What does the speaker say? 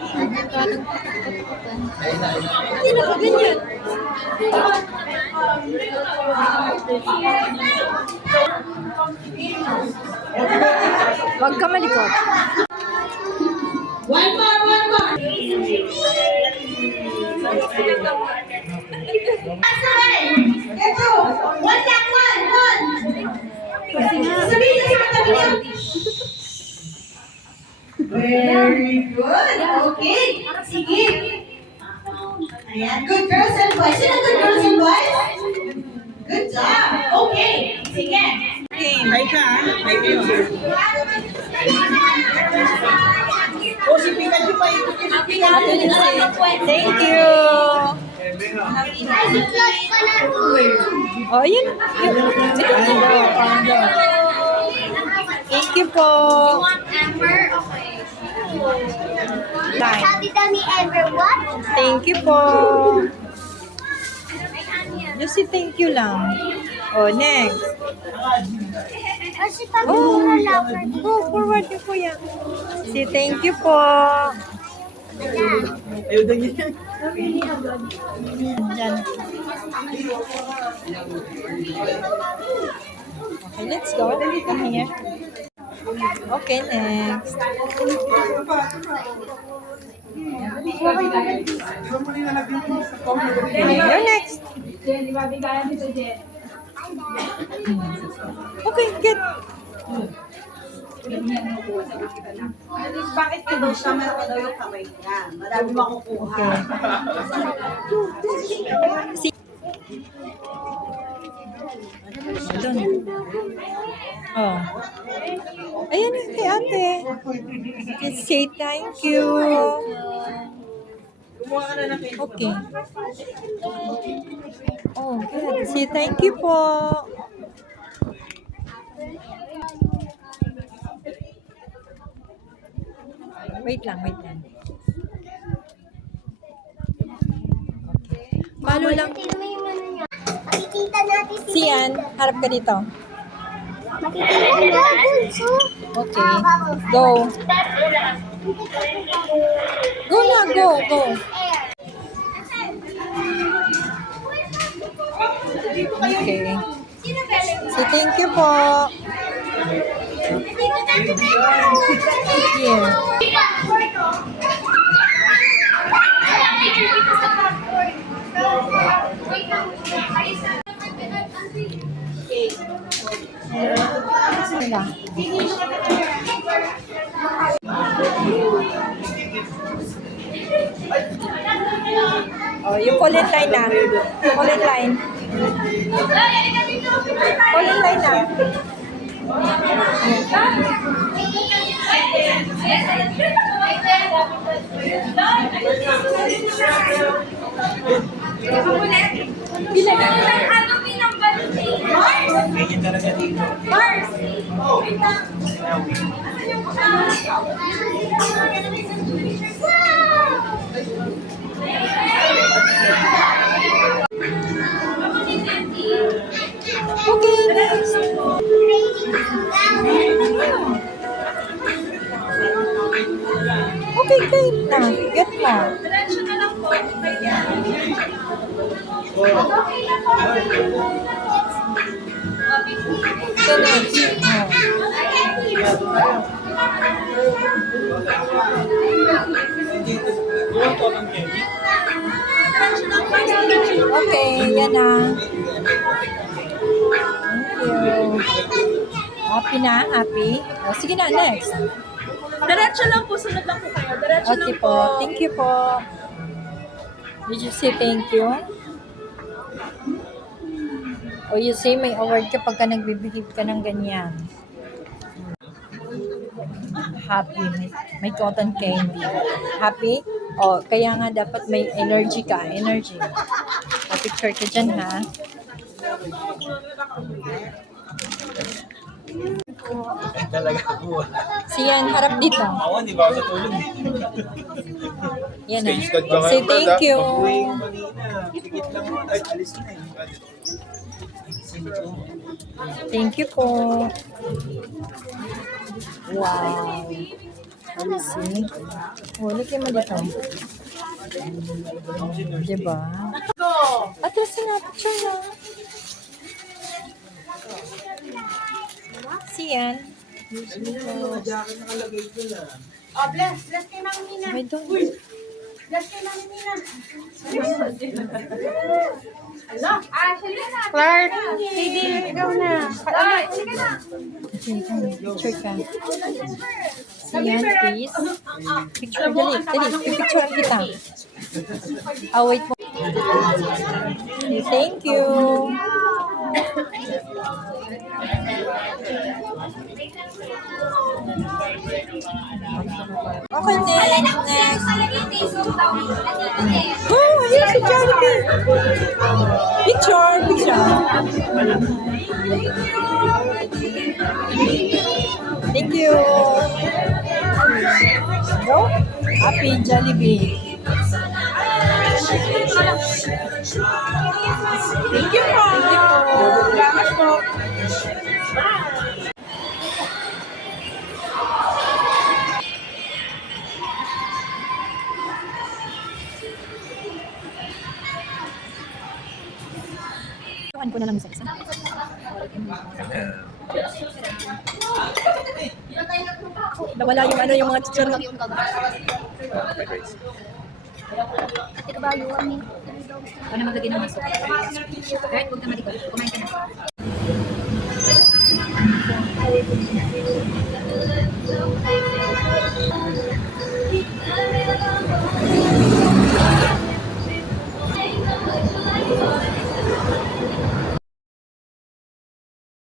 Parang katakutan. Hindi na pa ganyan. Huwag ka malikot. One more, one more. Ito, one lang, one. Sabihin niyo sa katabi niyo. Very good. Okay. Sige. Ayan. Good girls and boys. Sino good girls and boys? Good job. Okay. Sige. Hi ka, hi kayo. O si Pikachu pa ito. Thank you. Oh, yun. Thank you po. Bye. Sabi daw ni everyone. Thank you po. Just say thank you lang. Oh, next. Kasi pag Oh, lover oh, forward niyo po yan. Say thank you po. Ayaw na niya. Diyan. Okay, let's go. Come here. Okay, next. Okay, you're next. Okay, good. Bakit ka daw siya? Meron ka daw yung kamay niya. Marami makukuha. Okay. Doon. Oh. Ayan na kay ate. Let's say thank you. Kumuha ka na ng cake. Okay. Oh, good. Say thank you po. Wait lang, wait lang. Okay. Palo lang. Tingnan mo yung ano niya. Makikita natin si Sian, harap ka dito. Makikita natin so. Okay. Go. Go na, go, go. Okay. So, thank you po. Here. Wala. Oh, yung pollen line na. Pollen line. Pollen line na. Pila na. Ganyan talaga dito. Okay, next. Okay, good na. Get mo. So next. Okay, yan na. Thank you. Happy na? Happy? O, sige na, next. Diretso lang po. Sunod lang po kayo. Diretso Okay po. Thank you po. Did you say thank you? O you say may award ka pagka nagbibigay ka ng ganyan. Happy. May cotton candy. Happy? O, kaya nga dapat may energy ka. Energy. O, picture ka dyan, ha? Talaga po. Siyan, harap dito. Ako, hindi ba ako natulog? Yan na. Stage code ka Say ngayon, thank Brad, you. Pag-uwi ko kanina. Pikit lang mo. Ay, alis na eh. Thank you po. Wow. See? Oh, look mo dito. Diba? Atras na, picture na. See yan? Oh, bless kay Mami Mina. I don't Bless kay Mami Mina. Clark, hindi, ikaw na. Picture ka. See yan, please. Picture, dali. Picture kita. Wait mo. Thank you. Okay, next. Oh, here's si Jollibee. Picture. Thank you. Go. Happy Jollibee. Thank you po. Salamat po. Tukan ko na lang isa-isa. Nawala yung yung mga chichar na. Ate ba yung Ano maglagay ng maso? Kahit huwag naman ikaw. Kumain ka na.